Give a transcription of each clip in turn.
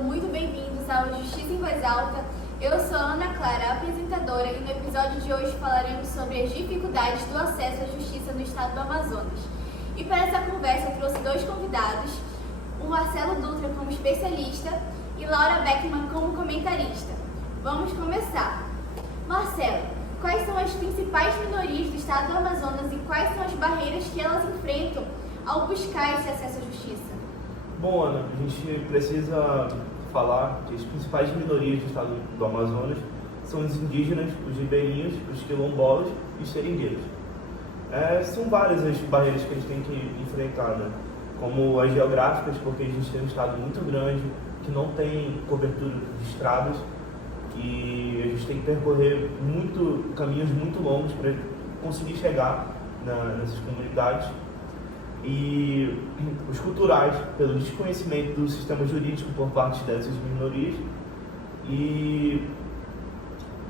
sejam muito bem-vindos ao Justiça em Voz Alta. Eu sou a Ana Clara, apresentadora, e no episódio de hoje falaremos sobre as dificuldades do acesso à justiça no estado do Amazonas. E para essa conversa eu trouxe dois convidados, o Marcelo Dutra como especialista e Laura Beckman como comentarista. Vamos começar. Marcelo, quais são as principais minorias do estado do Amazonas e quais são as barreiras que elas enfrentam ao buscar esse acesso à justiça? Bom, Ana, a gente precisa falar que as principais minorias do estado do Amazonas são os indígenas, os ribeirinhos, os quilombolas e os seringueiros. São várias as barreiras que a gente tem que enfrentar, né? Como as geográficas, porque a gente tem um estado muito grande, que não tem cobertura de estradas, e a gente tem que percorrer caminhos muito longos para conseguir chegar nessas comunidades. E os culturais, pelo desconhecimento do sistema jurídico por parte dessas minorias, e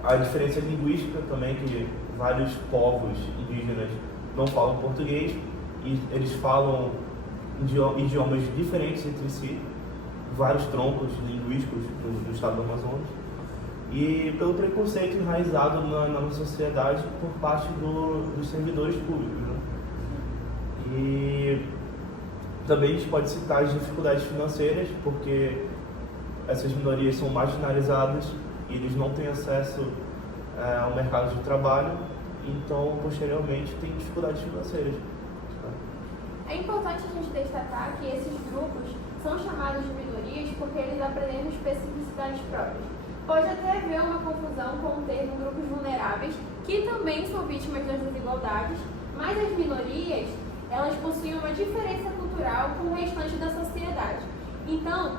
a diferença linguística também, que vários povos indígenas não falam português e eles falam idiomas diferentes entre si, vários troncos linguísticos no estado do Amazonas, e pelo preconceito enraizado na nossa sociedade por parte dos servidores públicos, né? E também a gente pode citar as dificuldades financeiras, porque essas minorias são marginalizadas e eles não têm acesso ao mercado de trabalho, então posteriormente tem dificuldades financeiras. É importante a gente destacar que esses grupos são chamados de minorias porque eles apresentam especificidades próprias. Pode até haver uma confusão com o termo grupos vulneráveis, que também são vítimas das desigualdades, mas as minorias, elas possuem uma diferença cultural com o restante da sociedade. Então,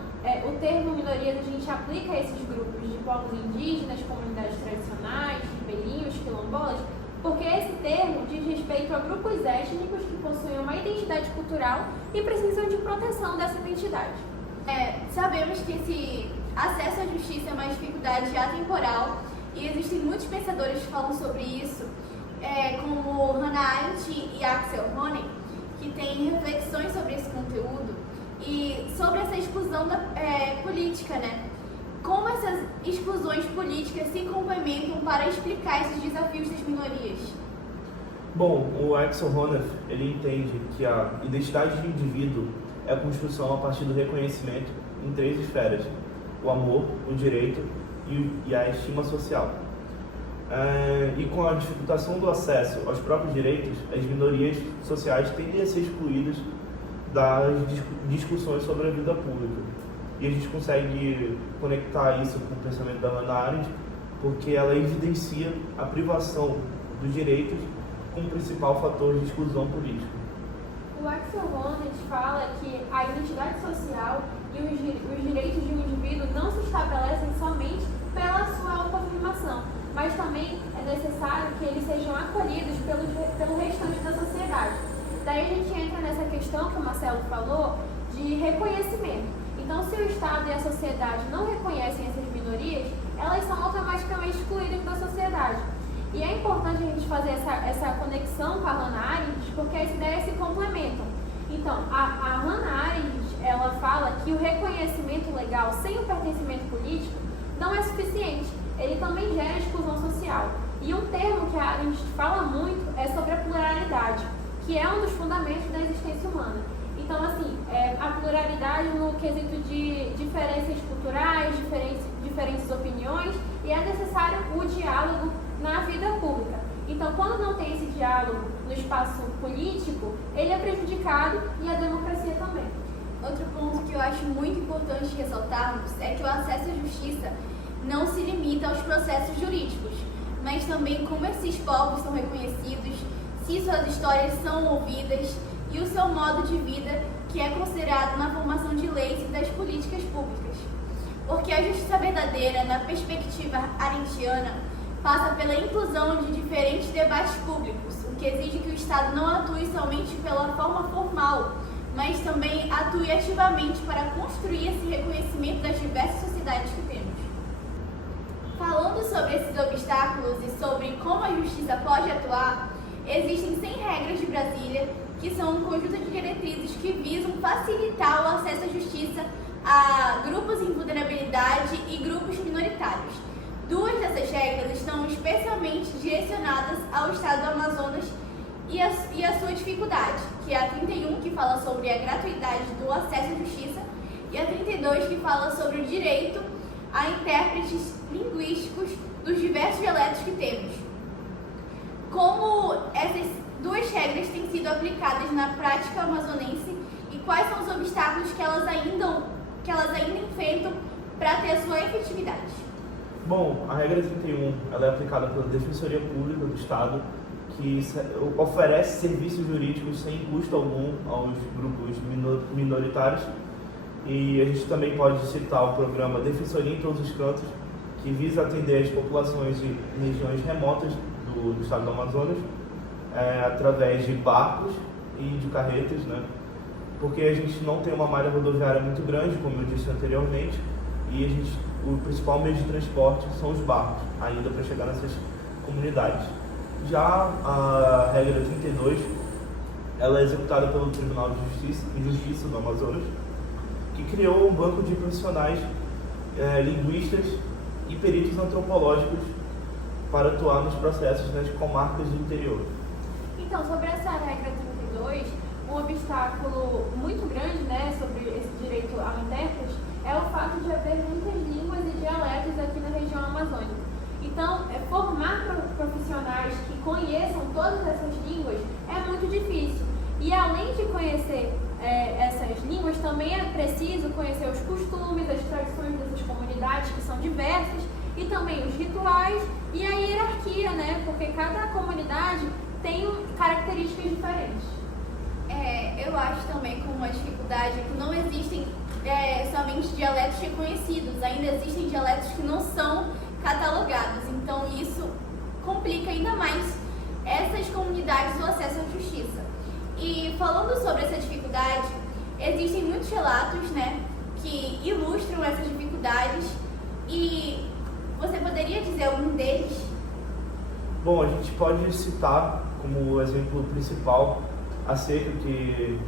o termo minorias a gente aplica a esses grupos de povos indígenas, comunidades tradicionais, ribeirinhos, quilombolas, porque esse termo diz respeito a grupos étnicos que possuem uma identidade cultural e precisam de proteção dessa identidade. Sabemos que esse acesso à justiça é uma dificuldade atemporal e existem muitos pensadores que falam sobre isso, como Hannah Arendt e Axel Honneth, que têm reflexões sobre esse conteúdo e sobre essa exclusão política, né? Como essas exclusões políticas se complementam para explicar esses desafios das minorias? Bom, o Axel Honneth, ele entende que a identidade de indivíduo é a construção a partir do reconhecimento em três esferas: o amor, o direito e a estima social. E com a dificultação do acesso aos próprios direitos, as minorias sociais tendem a ser excluídas das discussões sobre a vida pública. E a gente consegue conectar isso com o pensamento da Hannah Arendt, porque ela evidencia a privação dos direitos como principal fator de exclusão política. O Axel Honneth fala que a identidade social e os direitos de um indivíduo não se estabelecem somente pela sua autoafirmação, mas também é necessário que eles sejam acolhidos pelo restante da sociedade. Daí a gente entra nessa questão que o Marcelo falou de reconhecimento. Então, se o Estado e a sociedade não reconhecem essas minorias, elas são automaticamente excluídas da sociedade. E é importante a gente fazer essa conexão com a Hannah Arendt, porque as ideias se complementam. Então, a Hannah Arendt, ela fala que o reconhecimento legal sem o pertencimento político não é suficiente. Ele também gera exclusão social. E um termo que a Arendt fala muito é sobre a pluralidade, que é um dos fundamentos da existência humana. Então, assim, a pluralidade no quesito de diferenças culturais, diferentes opiniões, e é necessário o diálogo na vida pública. Então, quando não tem esse diálogo no espaço político, ele é prejudicado e a democracia também. Outro ponto que eu acho muito importante ressaltarmos é que o acesso à justiça não se limita aos processos jurídicos, mas também como esses povos são reconhecidos, se suas histórias são ouvidas e o seu modo de vida, que é considerado na formação de leis e das políticas públicas. Porque a justiça verdadeira, na perspectiva arendtiana, passa pela inclusão de diferentes debates públicos, o que exige que o Estado não atue somente pela forma formal, mas também atue ativamente para construir esse reconhecimento das diversas sociedades que temos. Falando sobre esses obstáculos e sobre como a justiça pode atuar, existem 100 regras de Brasília, que são um conjunto de diretrizes que visam facilitar o acesso à justiça a grupos em vulnerabilidade direcionadas ao estado do Amazonas e a sua dificuldade, que é a 31, que fala sobre a gratuidade do acesso à justiça, e a 32, que fala sobre o direito a intérpretes linguísticos dos diversos dialetos que temos. Como essas duas regras têm sido aplicadas na prática amazonense e quais são os obstáculos que elas ainda enfrentam para ter a sua efetividade? Bom, a regra 31 ela é aplicada pela Defensoria Pública do Estado, que oferece serviços jurídicos sem custo algum aos grupos minoritários. E a gente também pode citar o programa Defensoria em Todos os Cantos, que visa atender as populações de regiões remotas do estado do Amazonas, através de barcos e de carretas, né? Porque a gente não tem uma malha rodoviária muito grande, como eu disse anteriormente, e o principal meio de transporte são os barcos, ainda para chegar nessas comunidades. Já a regra 32, ela é executada pelo Tribunal de Justiça do Amazonas, que criou um banco de profissionais linguistas e peritos antropológicos para atuar nos processos nas comarcas do interior. Então, sobre essa regra 32, um obstáculo muito grande, né, sobre esse direito ao intérprete é o fato de haver muitas línguas e dialetos aqui na região amazônica. Então, formar profissionais que conheçam todas essas línguas é muito difícil. E além de conhecer essas línguas, também é preciso conhecer os costumes, as tradições dessas comunidades, que são diversas, e também os rituais e a hierarquia, né? Porque cada comunidade tem características diferentes. Eu acho também como uma dificuldade que não existem somente dialetos reconhecidos, ainda existem dialetos que não são catalogados, então isso complica ainda mais essas comunidades o acesso à justiça. E falando sobre essa dificuldade, existem muitos relatos, né, que ilustram essas dificuldades, e você poderia dizer algum deles? Bom, a gente pode citar como exemplo principal a seca que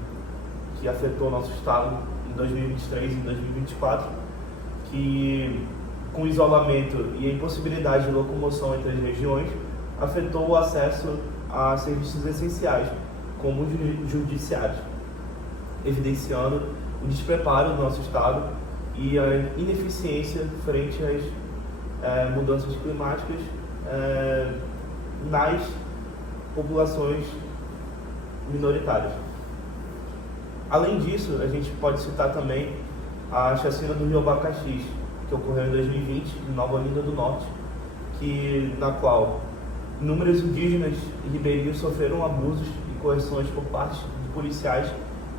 afetou o nosso estado em 2023 e 2024, que com o isolamento e a impossibilidade de locomoção entre as regiões, afetou o acesso a serviços essenciais, como os judiciários, evidenciando o despreparo do nosso estado e a ineficiência frente às mudanças climáticas nas populações minoritárias. Além disso, a gente pode citar também a chacina do Rio Abacaxis, que ocorreu em 2020 em Nova Olinda do Norte, na qual inúmeros indígenas e ribeirinhos sofreram abusos e coerções por parte de policiais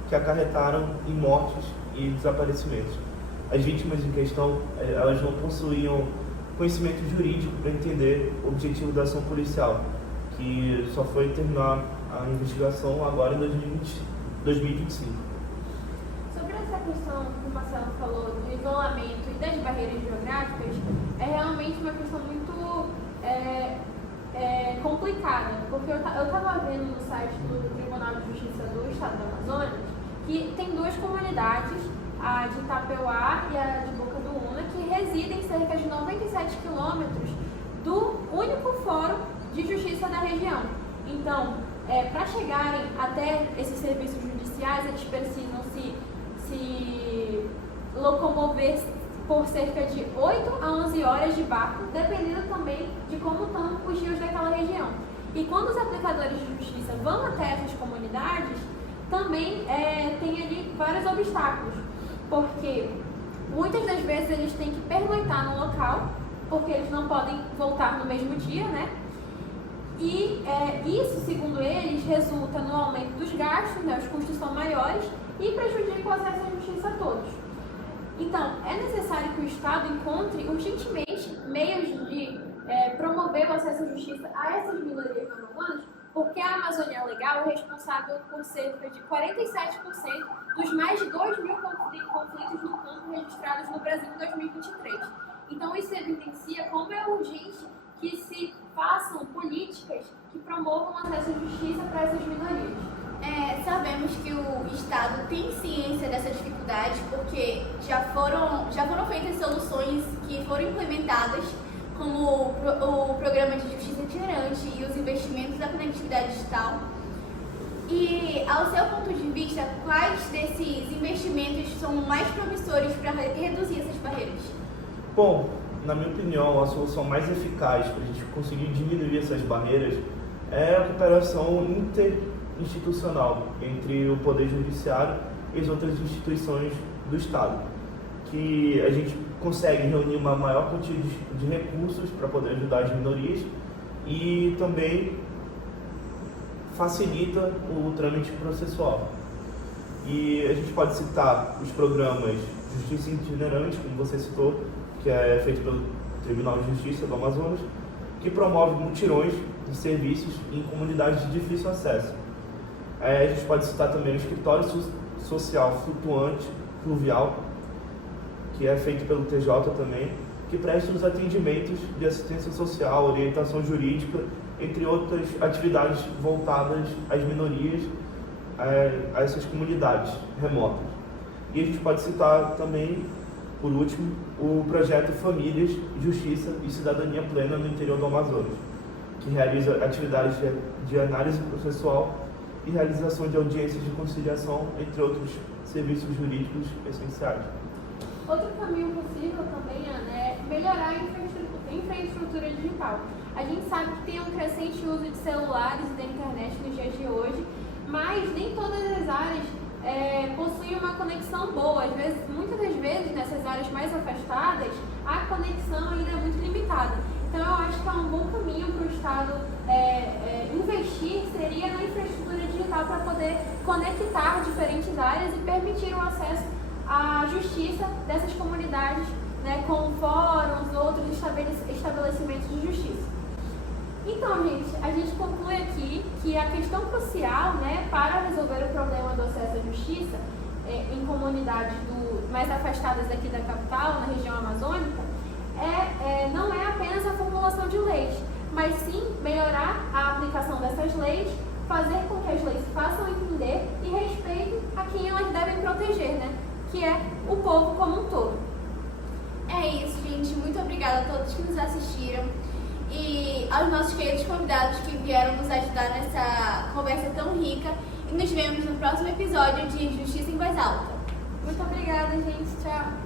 que acarretaram em mortes e desaparecimentos. As vítimas em questão, elas não possuíam conhecimento jurídico para entender o objetivo da ação policial, que só foi terminar a investigação agora em 2025. Sobre essa questão que o Marcelo falou do isolamento e das barreiras geográficas, é realmente uma questão muito complicada, porque eu estava vendo no site do Tribunal de Justiça do Estado do Amazonas que tem duas comunidades, a de Itapeuá e a de Boca do Una, que residem cerca de 97 quilômetros do único fórum de justiça da região. Então, para chegarem até esses serviços judiciais, eles precisam se locomover por cerca de 8 a 11 horas de barco, dependendo também de como estão os rios daquela região. E quando os aplicadores de justiça vão até essas comunidades, também tem ali vários obstáculos, porque muitas das vezes eles têm que pernoitar no local, porque eles não podem voltar no mesmo dia, né? E isso, segundo eles, resulta no aumento dos gastos, né? Os custos são maiores e prejudica o acesso à justiça a todos. Então, é necessário que o Estado encontre urgentemente meios de promover o acesso à justiça a essas minorias amazonas, porque a Amazônia Legal é responsável por cerca de 47% dos mais de 2 mil conflitos no campo registrados no Brasil em 2023. Então, isso evidencia como é urgente que se façam políticas que promovam o acesso à justiça para essas minorias. Sabemos que o Estado tem ciência dessa dificuldade, porque já foram feitas soluções que foram implementadas como o Programa de Justiça Itinerante e os investimentos da conectividade digital. E, ao seu ponto de vista, quais desses investimentos são mais promissores para reduzir essas barreiras? Bom, na minha opinião, a solução mais eficaz para a gente conseguir diminuir essas barreiras é a cooperação interinstitucional entre o Poder Judiciário e as outras instituições do Estado, que a gente consegue reunir uma maior quantia de recursos para poder ajudar as minorias e também facilita o trâmite processual. E a gente pode citar os programas Justiça Itinerante, como você citou, que é feito pelo Tribunal de Justiça do Amazonas, que promove mutirões de serviços em comunidades de difícil acesso. A gente pode citar também o Escritório Social Flutuante, Fluvial, que é feito pelo TJ também, que presta os atendimentos de assistência social, orientação jurídica, entre outras atividades voltadas às minorias, a essas comunidades remotas. E a gente pode citar também, por último, o projeto Famílias, Justiça e Cidadania Plena no interior do Amazonas, que realiza atividades de análise processual e realização de audiências de conciliação, entre outros serviços jurídicos essenciais. Outro caminho possível também, Ana, é melhorar a infraestrutura digital. A gente sabe que tem um crescente uso de celulares e da internet nos dias de hoje, mas nem todas as áreas possuem uma conexão boa. Muitas das vezes, nessas áreas mais afastadas, a conexão ainda é muito limitada. Então, eu acho que é um bom caminho para o Estado investir seria na infraestrutura digital para poder conectar diferentes áreas e permitir o acesso à justiça dessas comunidades, né, com fóruns, outros estabelecimentos de justiça. Então, gente, a gente conclui aqui que a questão crucial, né, para resolver o problema do acesso à justiça em comunidades mais afastadas aqui da capital, na região amazônica, não é apenas a formulação de leis, mas sim melhorar a aplicação dessas leis, fazer com que as leis façam entender e respeitem a quem elas devem proteger, né, que é o povo como um todo. É isso, gente. Muito obrigada a todos que nos assistiram e aos nossos queridos convidados que vieram nos ajudar nessa conversa tão rica. E nos vemos no próximo episódio de Justiça em Voz Alta. Muito obrigada, gente. Tchau.